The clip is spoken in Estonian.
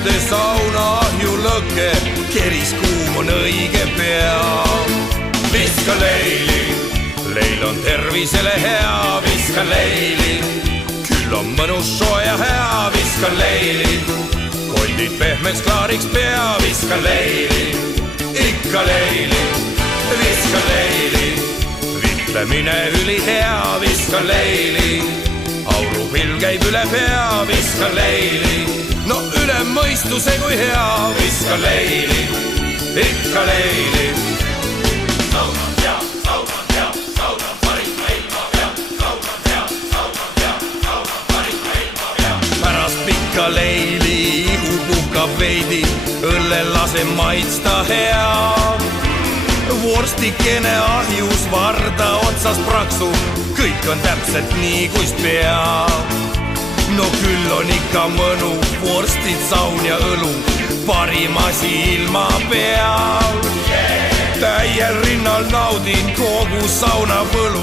ette sauna ahju lõke, keris kuum on õige pea. Viska leili, leil on tervisele hea, viska leili, küll on mõnus soe ja hea, viska leili, koldid pehmeks klaariks pea, viska leili, ikka leili, viska leili, vitlemine ülihea, viska leili, aurupill käib üle pea, viska leili, no üle mõistuse kui hea, viska leili, ikka leili. Saunan hea, saunan parima ilma pea, saunan hea, saunan parima ilma pea. Pärast pikka leili ihu puhkab veidi, õlle lase maitsta hea. Vorstikene ahjus varda otsas praksub, kõik on täpselt nii kuist pea. No küll on ikka mõnu, vorstid, saun ja õlu, parim asi ilma peal. Täiel rinnal naudin kogu sauna võlu,